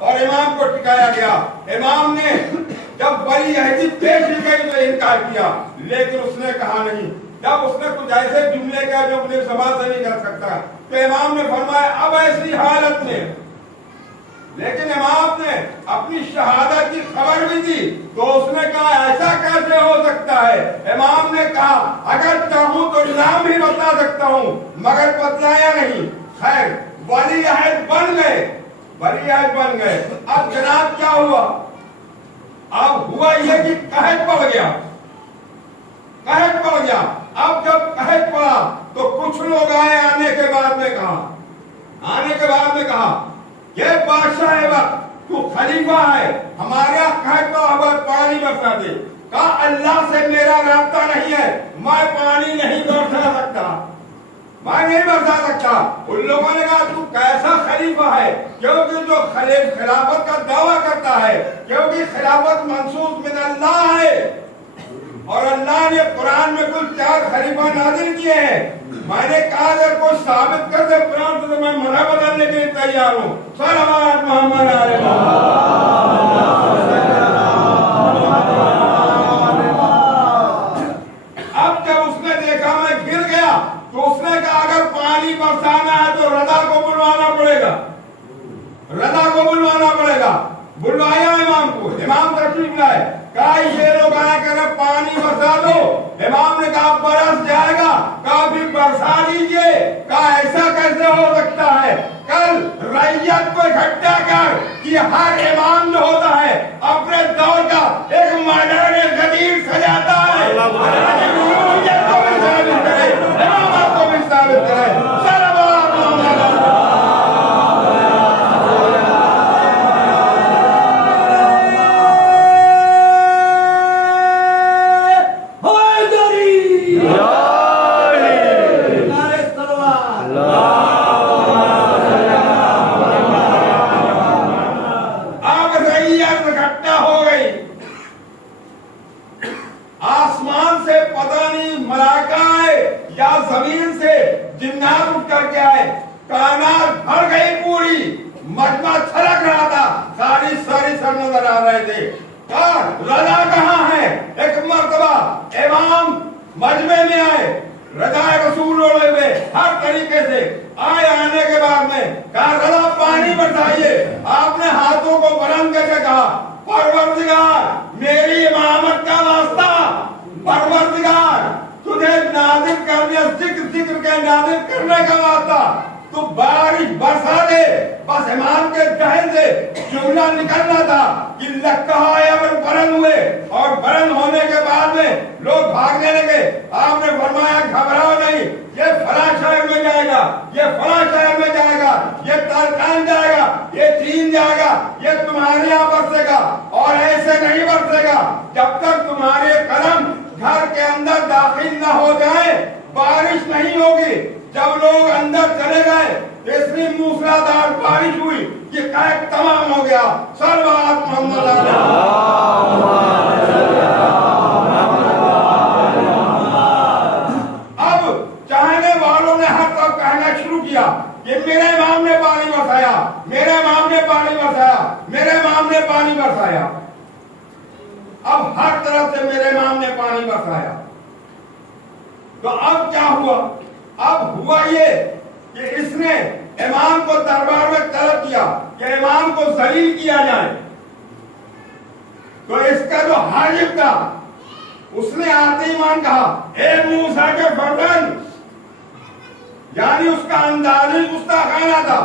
اور امام کو ٹکایا گیا. امام نے جب ولی عہدی پیش کی گئی تو انکار کیا, لیکن اس نے کہا نہیں. جب اس نے کچھ ایسے جملے کہا جو اپنے زبان سے نہیں کر سکتا تو امام نے فرمایا اب ایسی حالت میں, لیکن امام نے اپنی شہادت کی خبر بھی دی تو اس نے کہا ایسا کیسے ہو سکتا ہے. امام نے کہا اگر چاہوں تو نام بھی بتا سکتا ہوں مگر بتلایا نہیں. خیر ولی عہد بن گئے, ولی عہد بن گئے. اب جناب کیا ہوا؟ اب ہوا یہ کہ قحط پڑ گیا, قحط پڑ گیا. اب جب قحط پڑا تو کچھ لوگ آئے, آنے کے بعد میں کہا یہ بادشاہ وقت تو خلیفہ ہے, ہمارے یہاں قحط کا پانی برسا دے. کہا اللہ سے میرا رابطہ نہیں ہے, میں پانی نہیں برسا سکتا, میں نہیں برسا سکتا. ان لوگوں نے کہا تو کیسا خلیفہ ہے, کیونکہ جو خلافت کا دعویٰ کرتا ہے, کیونکہ خلافت منسوخ من اللہ ہے اور اللہ نے قرآن میں کل 4 خلیفہ نازل کیے ہیں. میں نے کہا اگر کوئی ثابت کر دے قرآن تو میں منع بدلنے کے لیے تیار ہوں. صلوات محمد علیہ اب جب اس نے دیکھا میں گر گیا تو اس نے کہا اگر پانی برسانا ہے تو رضا کو بلوانا پڑے گا, رضا کو بلوانا پڑے گا. بلوایا امام کو, امام تشریف لائے, کہا یہ لوگ آئے کہہ رہے پانی برسا دو. امام نے کہا برس جائے گا, کہا بھی برسا دیجئے. کہا ایسا کیسے ہو سکتا ہے؟ کل رعیت کو اکٹھا کر کہ ہر امام جو ہوتا ہے اپنے دور کا ایک ماڈرن غدیر سجاتا ہے, رعیت کو بھی ثابت کرے, امامت کو بھی ثابت کرے. زمین سے جنات اٹھ کر کے آئے, کائنات بھر گئی پوری, مجمع چھلک رہا تھا, ساری سر نظر آ رہے تھے. کہا رضا کہاں ہے؟ ایک مرتبہ امام مجمع میں آئے, رضا رسول اڑے ہوئے ہر طریقے سے آئے. آنے کے بعد میں کہا رضا پانی برسائیے. آپ نے ہاتھوں کو بلند کر کے کہا پروردگار میری امامت کا واسطہ, پروردگار تجھے نازل کرنے ذکر کے نازل کرنے کا واسطہ تو بارش برسا دے. بس امام کے ذہن سے جملہ نکلنا تھا کہ لکھا امر بلند ہوئے, اور بلند ہونے کے بعد میں لوگ بھاگنے لگے. آپ نے فرمایا گھبراؤ نہیں, یہ فلاں شہر میں جائے گا, یہ فلاں شہر میں جائے گا, یہ تارکان جائے گا, یہ چین جائے گا, یہ تمہارے یہاں برسے گا. اور ایسے نہیں برسے گا جب تک تمہارے قدم گھر کے اندر داخل نہ ہو جائے بارش نہیں ہوگی. جب لوگ اندر چلے گئے اتنی موسلادھار بارش ہوئی کہ قحط تمام ہو گیا. صلوات محمد علیہ. اب چاہنے والوں نے ہر طرف کہنا شروع کیا کہ میرے امام نے پانی برسایا, میرے امام نے پانی برسایا, میرے امام نے پانی برسایا. اب ہر طرف سے میرے امام نے پانی برسایا. تو اب کیا ہوا؟ اب ہوا یہ کہ اس نے امام کو دربار میں طلب کیا کہ امام کو ذلیل کیا جائے. تو اس کا جو حاجب تھا اس نے آتے ایمان کہا اے موسیٰ کے فرزند, یعنی اس کا انداز ہی گستاخانہ تھا.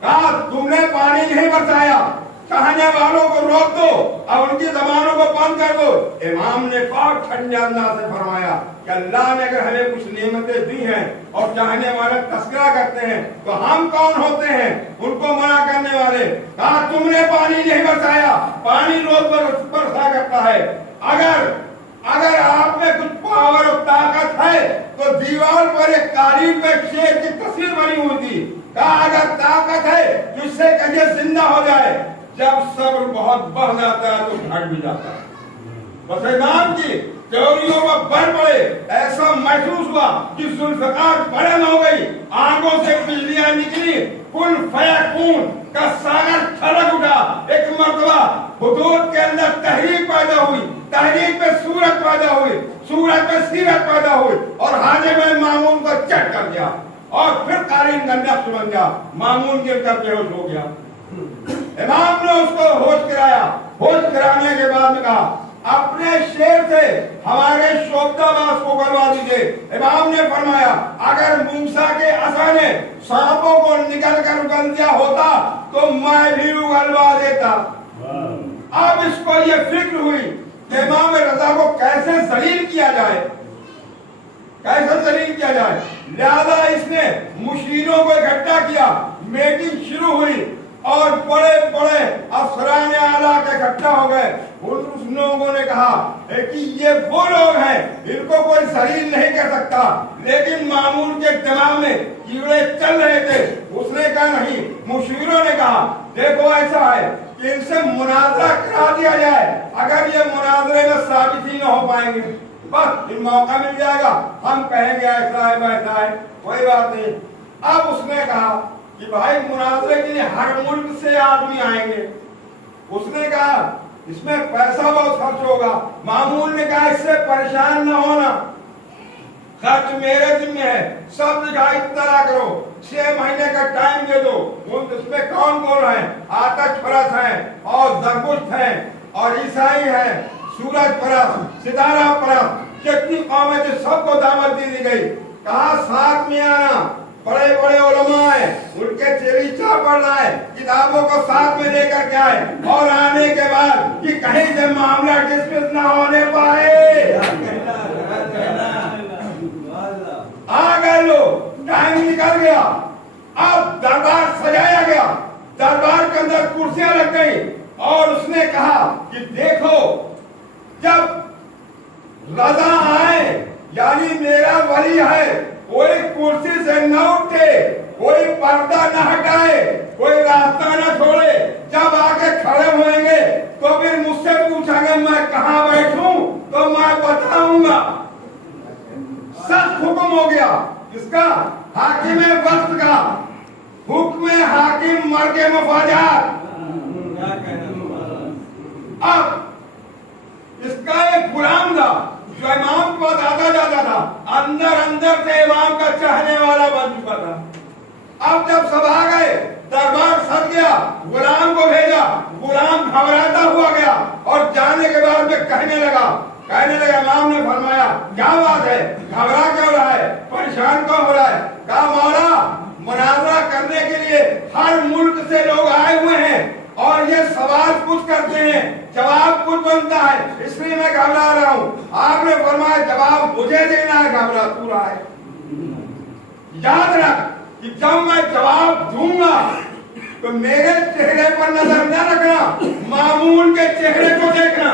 کہا تم نے پانی نہیں برسایا, کہنے والوں کو روک دو, اب ان کی زبانوں کو بند کر دو. امام نے پاک ٹھنڈے انداز سے فرمایا کہ اللہ نے اگر ہمیں کچھ نعمتیں دی ہیں اور چاہنے والے تذکرہ کرتے ہیں تو ہم کون ہوتے ہیں ان کو منع کرنے والے. کہا تم نے پانی نہیں برسایا, پانی روز برسا کرتا ہے. اگر آپ میں کچھ پاور اور طاقت ہے تو دیوار پر ایک قالین پہ شیر کی تصویر بنی ہوئی تھی. کہا اگر طاقت ہے جس سے کہیے زندہ ہو جائے. جب صبر بہت بڑھ جاتا ہے تو گھٹ بھی جاتا ہے. بس امام کی تیوریوں میں بڑھ پڑے, ایسا محسوس ہوا کہ ذوالفقار بلند ہو گئی, آنکھوں سے بجلیاں نکلی, کن فیکون کا سایہ सीरत पैदा हुई और हाजिम मामून को चट कर दिया और फिर कालीन का नक्श बन गया, मामून गिरकर बेहोश हो गया। इमाम ने उसको होश कराया। होश कराने के बाद में कहा अपने शेर से हमारे शोभदाबाज को उगलवा दीजिए। इमाम ने फरमाया अगर मूसा के असा ने सांपों को निकल कर उगल दिया होता तो मैं भी उगलवा देता। अब इसको ये फिक्र हुई कि इमाम रजा को कैसे जलील किया जाए, कैसे जलील किया जाए। लिहाजा इसने मुशरीनों को इकट्ठा किया, मीटिंग शुरू हुई और बड़े बड़े अफसरान आला के इकट्ठा हो गए। उस लोगों ने कहा कि ये वो लोग हैं इनको कोई जलील नहीं कर सकता, लेकिन मामून के दिमाग में कीड़े चल रहे थे। उसने कहा नहीं। मुशरीरों ने कहा देखो ऐसा है कि इनसे मुनाजरा करा दिया जाए, अगर ये मुनाजरे में साबित ही न हो पाएंगे बस इन मौका मिल जाएगा, हम कहेंगे ऐसा है वैसा है, कोई बात नहीं। अब उसने कहा कि भाई मुनाजरे के लिए हर मुल्क से आदमी आएंगे। उसने कहा इसमें पैसा बहुत खर्च होगा। मामून ने कहा इससे परेशान न होना, खर्च मेरे जिम्मे है, सब जगह इत्तला करो, 6 महीने का टाइम दे दो। उसमें कौन कौन है? आतश परस्त हैं और जरगुश्त हैं और ईसाई हैं, सूरज परस्त, सितारा परस्त, कितनी कौमें थी, सबको दावत दी गई। कहा साथ में आना, बड़े बड़े उलमा है उनके चरीचा पढ़ना है, किताबों को साथ में लेकर के आए और आने के बाद कि कहीं से मामला डिस्मिस ना होने पाए। आ गए लोग, टाइम निकल गया। अब दरबार सजाया गया, दरबार के अंदर कुर्सियां लग गई और उसने कहा कि देखो जब रजा आए यानी मेरा वली है, कोई कुर्सी से न उठे, कोई पर्दा न हटाए, कोई रास्ता न छोड़े। जब आके खड़े होंगे तो फिर मुझसे पूछेंगे मैं कहाँ बैठूं तो मैं बताऊंगा। सख्त हुक्म हो गया किसका? हाकिम वक्त का। हुक्म हाकिम मर्गे मफाजात। अब इसका एक गुलाम था जो इमाम को आता जाता था, अंदर अंदर से इमाम का चाहने वाला बन चुका था। अब जब सब आ गए, दरबार सज गया, गुलाम को भेजा, गुलाम घबराता हुआ गया और जाने के बाद में कहने लगा इमाम ने फरमाया क्या बात है, घबरा क्यों रहा है, परेशान क्यों हो रहा है? कहा मौला मुनाजरा करने के लिए हर मुल्क से लोग आए हुए हैं और ये सवाल कुछ करते हैं, जवाब कुछ बनता है, इसलिए मैं घबरा रहा हूँ। आपने फरमाया जवाब मुझे देना है, घबरा तू रहा है। याद रख कि जब मैं जवाब दूंगा तो मेरे चेहरे पर नजर न रखना, मामून के चेहरे को देखना।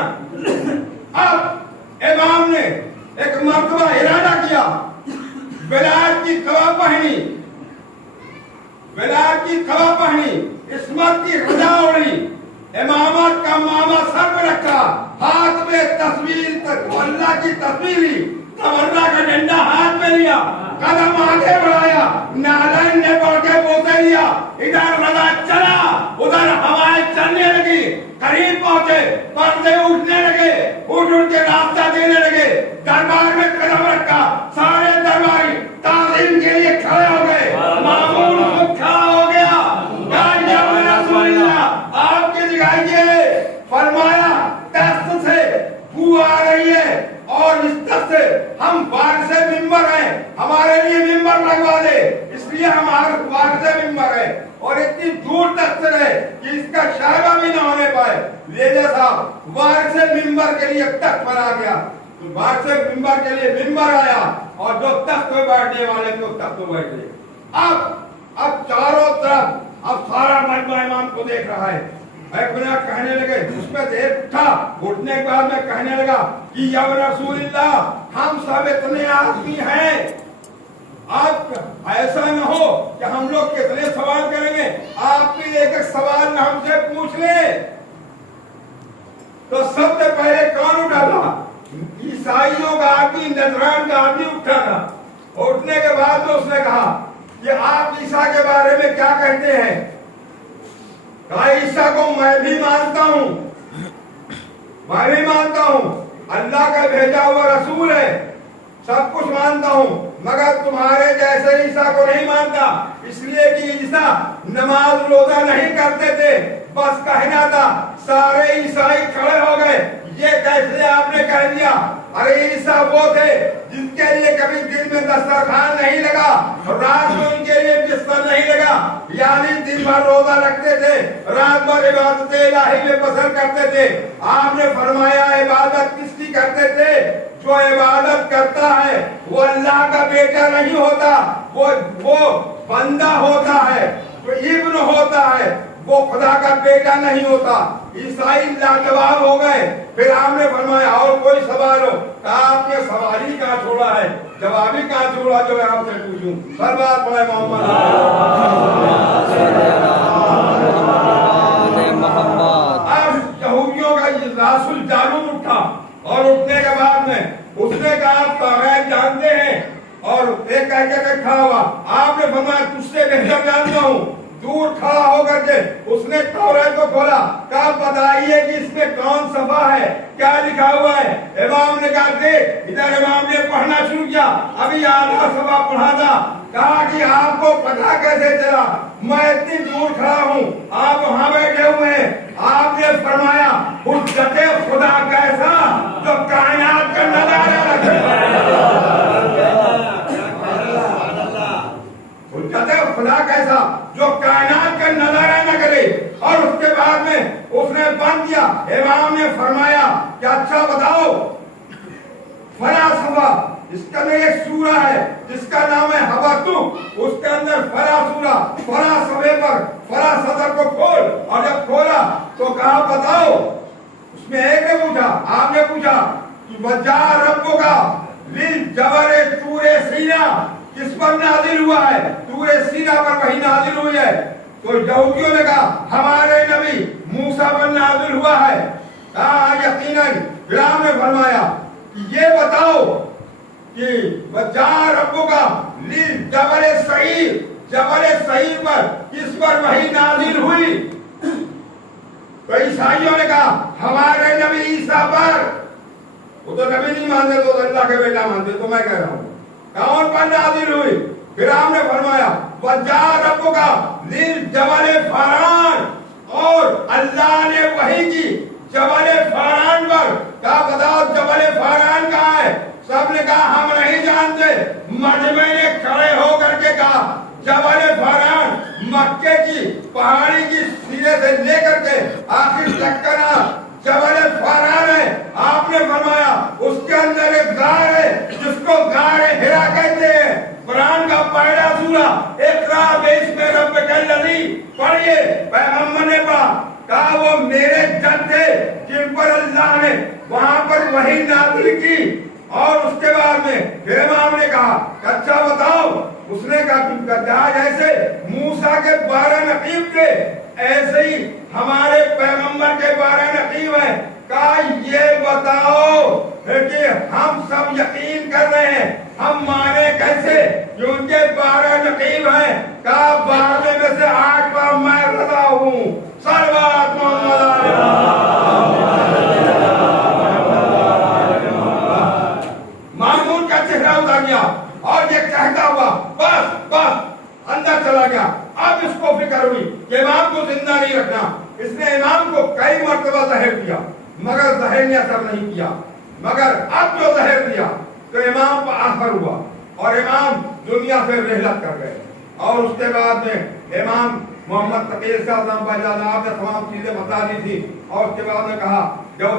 अब इमाम ने एक मर्तबा इरादा किया, विलायत की खबा पहनी, विलायत की खबा पहनी, इस्मत की रजा ओढ़ी, इमामत का मामा सर पे रखा, हाथ में तस्वीर अल्लाह की तस्वीर ली, तमन्ना का डंडा हाथ में लिया, कदम आगे बढ़ाया, नारायण ने बढ़ के बोते लिया, इधर रजा चला, उधर हवाएं चलने लगी, करीब पहुंचे, पर्दे उठने लगे, उठ उठ के रास्ता देने लगे, दरबार में कदम रखा, सारे दरबारी ताज़ीम के लिए खड़े हो गए, मामून खुद खड़ा हो गया, आपके दिखाइए, फरमाया दस्त से बू आ रही है और इस दस्त से हम वारिसे मिंबर हैं, हमारे लिए मिंबर लगवा दे, इसलिए हम वारिसे मिंबर हैं। और इतनी दूर तक से रहे कि इसका शायबा भी न होने पाए। लेजा साहब वारिसे मिंबर के लिए तख्त पर आ गया, तो वारिसे मिंबर के लिए मिंबर आया और जो तख्त पे बैठने वाले थे तख्त पे बैठ गए। अब चारों तरफ अब सारा मजमा इमाम को देख रहा है। एक मिनट कहने लगे, उसमें से एक उठा, उठने के बाद में कहने लगा कि या रसूलल्लाह हम सब इतने आदमी हैं, आप ऐसा न हो कि हम लोग कितने सवाल करेंगे, आप भी एक एक सवाल हमसे पूछ ले। तो सबसे पहले कौन उठा था? ईसाइयों का आदमी, नजरान का आदमी उठा था। उठने के बाद तो उसने कहा कि आप ईसा के बारे में क्या कहते हैं? कहा ईसा को मैं भी मानता हूं, मैं भी मानता हूं, अल्लाह का भेजा हुआ रसूल है, सब कुछ मानता हूँ, मगर तुम्हारे जैसे ईसा को नहीं मानता, इसलिए कि ईसा नमाज रोजा नहीं करते थे, बस कहना था। सारे ईसाई खड़े हो गए, ये कैसे आपने कह दिया? अरे ईसा वो थे जिनके लिए कभी दिन में दस्तरखान नहीं लगा, रात में उनके लिए बिस्तर नहीं लगा, यानी दिन भर रोजा रखते थे, रात भर इबादत इलाही में बसर करते थे। आपने फरमाया इबादत किसकी करते थे? जो इबादत करता है वो अल्लाह का बेटा नहीं होता, वो बंदा होता है, जो इब्न होता है वो खुदा का बेटा नहीं होता। ईसाई लाजवाब हो गए। फिर आपने फरमाया और कोई सवाल हो? आपने सवाल ही कहाँ छोड़ा है, जवाब ही कहाँ छोड़ा जो मैं आपसे पूछूं? बर्बाद पड़े मोहम्मद। अब यहूदियों का रासुल जालूद उठा और उठने के बाद में उसने कहा आप तौरात जानते हैं, और एक कह के खड़ा हुआ। आपने फरमाया तुझसे बेहतर जानता हूँ। दूर खड़ा होकर के उसने तौरात को खोला, कहा बताइए कि इसमें कौन सफा है, क्या लिखा हुआ है? इमाम ने कहा देख इधर। इमाम ने पढ़ना शुरू किया, अभी आधा सफा पढ़ा था। कहा कि आपको पता कैसे चला? मैं इतनी दूर खड़ा हूँ, आप वहां बैठे हुए हैं। आपने फरमाया हुज्जते खुदा कैसा जो कायनात का नजारा रखे। हुज्जते खुदा कैसा जो कायनात का नजारा न करे। और उसके बाद में उसने बंद किया। इमाम ने फरमाया कि अच्छा बताओ फलासफा, इसका में एक सूरा है जिसका नाम है हबक्कुक, उसके अंदर फला सूरा फला सफे पर फला सदर को खोल। और जब खोला तो कहा बताओ। उसमें एक ने पूछा, आपने पूछा कि वजा रब्बुका लिल जबरे तूरे सीना किस पर नाजिल हुआ है? तूरे सीना पर वही नाजिल हुई है। तो यहूदियों ने कहा हमारे नबी मूसा पर नाजिल हुआ है। कहा यकीनन। फिर आपने फरमाया कि ये बताओ कि वजा रब्बुका लिल जबरे सईर, जबरे सईर पर किस पर वही नाजिल हुई? तो ईसाइयों ने कहा हमारे नबी ईसा पर। वो तो नबी नहीं मानते, तो अल्लाह के बेटा मानते। तो मैं कह रहा हूँ कौन पर नाजिल हुई? फिर आपने फरमाया वजा रब्बुका लिल जबले फरान, और अल्लाह ने वही की जबले फरान पर। क्या बताओ जबले फरान कहाँ है? सबने कहा हम नहीं जानते। मजमे ने खड़े होकर के कहा जबले फरान मक्के की पहाड़ी की सिरे से लेकर के आखिर तक का नाम जबले फरान है। आपने फरमाया उसके अंदर एक गार है जिसको गार हिरा कहते हैं। कुरान का पहला सूरा इक़रा बिस्मि रब्बिकल लज़ी पढ़िए। पैगंबर ने पढ़ा, कहा वो मेरे जद थे जिन पर अल्लाह ने वहां पर वही नाज़िल की। और उसके बाद में फिर इमाम ने कहा अच्छा बताओ। उसने कहा जैसे मूसा के 12 नकीब थे ऐसे ही हमारे पैगंबर के 12 नकीब हैं। कहा ये बताओ कि हम सब यकीन कर रहे हैं, हम माने कैसे कि उनके 12 नकीब हैं? कहा 12 में से 8 पर मैं रज़ा हूँ। सल्लल्लाहु अलैहि मामून का चेहरा उतर गया और ये कहता हुआ बस अंदर चला गया। अब इसको फिक्र हुई कि इमाम को जिंदा नहीं रखना। इसने इमाम को कई मर्तबा जहर दिया, मगर जहर ने असर नहीं किया। मगर अब जो जहर दिया तो इमाम पर असर हुआ और इमाम दुनिया से रहलत कर गए। और उसके बाद में इमाम मोहम्मद तकीर साहब आपने तमाम चीजें बता दी थी। और उसके बाद में कहा जब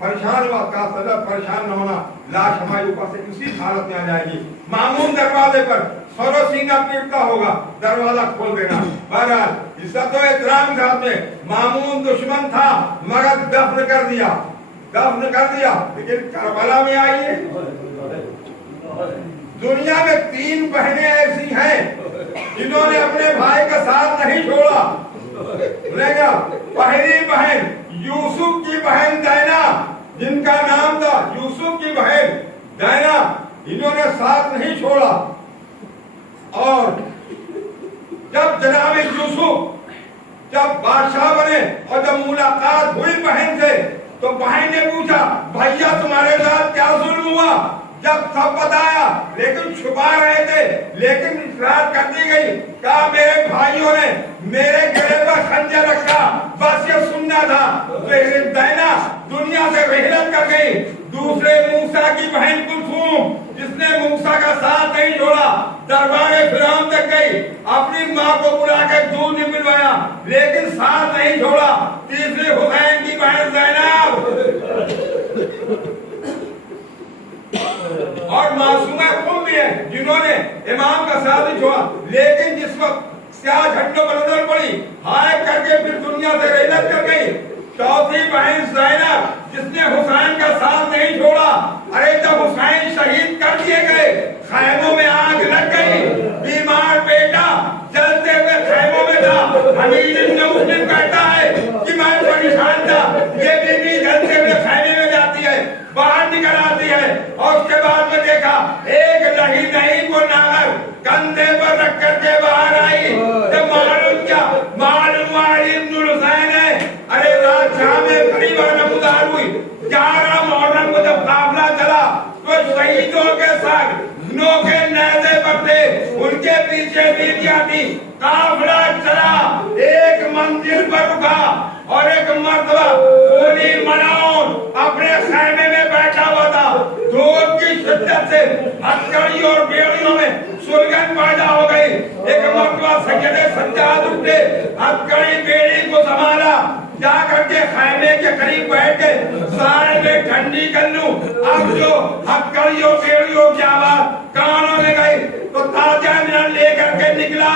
परेशान हुआ, का सदर परेशान न होना, लाश हमारे ऊपर से इसी हालत में आ जाएगी। मामून दरवाजे पर सरो सीना पीटता होगा, दरवाजा खोल देना। बहरहाल इज्जत और एहतराम के साथ में मामून दुश्मन था मगर दफन कर दिया, दफन कर दिया। लेकिन करबला में आइए, दुनिया में 3 बहनें ऐसी हैं जिन्होंने अपने भाई का साथ नहीं छोड़ा। पहली बहन यूसुफ की बहन दैना, जिनका नाम था यूसुफ की बहन दैना, इन्होंने साथ नहीं छोड़ा। और जब जनाब यूसुफ जब बादशाह बने और जब मुलाकात हुई बहन से, तो बहन ने पूछा भैया तुम्हारे साथ क्या जुल्म हुआ? جب سب بتایا لیکن چھپا رہے تھے، لیکن اصرار کر دی گئی، کہا میرے بھائیوں نے میرے گلے پر خنجر رکھا، بس یہ سننا تھا۔ دینا دنیا سے رحلت کر گئی۔ دوسرے موسیٰ کی بہن کلثوم جس نے موسیٰ کا ساتھ نہیں چھوڑا، دربار فرعون تک گئی، اپنی ماں کو بلا کے دودھ نہیں پلوایا لیکن ساتھ نہیں چھوڑا۔ تیسری حسین کی بہن زینب اور معصومہ خود بھی ہے جنہوں نے امام کا ساتھ نہیں چھوڑا، لیکن جس وقت سیاہ جھنڈوں پر نظر پڑی ہائے کر کے پھر دنیا سے رحلت کر گئی۔ چوتھی بہن زینب جس نے حسین کا ساتھ نہیں چھوڑا، ارے جب حسین شہید کر دیے گئے خیموں میں آگ لگ گئی، بیمار بیٹا جلتے ہوئے خیموں میں تھا۔ حمید ابن مسلم کہتا ہے کہ میں پریشان تھا، یہ بی بی جلتے ہوئے خیمے میں جاتی ہے، باہر نکل آتی ہے، اور اس کے بعد میں دیکھا ایک لہی نہیں کو ناگر کندھے پر رکھ کر کے باہر آئی۔ جب معلوم کیا، معلوم علی ابن الحسین ہے۔ ارے رات شام میں قریبا نمودار ہوئی، 11 محرم کو جب قافلہ چلا تو شہیدوں کے ساتھ نوکے نیزے پر تھے، ان کے پیچھے بیٹیاں تھی۔ قافلہ چلا، ایک منزل پر رکا اور ایک مرتبہ ولی ملعون اپنے خیمے میں بیٹھا ہوا تھا۔ دھوپ کی شدت سے ہتھکڑی اور بیڑیوں میں سلگن پیدا ہو گئی۔ ایک مرتبہ سجدے سجاد اٹھے، ہتھکڑی بیڑی کو سنبھالا، جا کر کے خیمے کے قریب بیٹھ گئے، سائے میں ٹھنڈی کر لوں۔ اب جو ہتھکڑیوں بیڑیوں کی آواز کانوں میں گئی تو تاجہ منن لے کر کے نکلا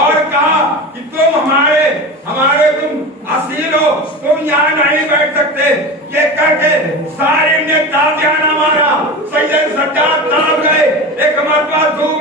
اور کہا کہ تم ہمارے تم اصیل ہو، تم یہاں نہیں بیٹھ سکتے۔ یہ کر کے سارے نے تازیانہ مارا، سید سجاد تاپ گئے۔ ایک مرتبہ دھوپ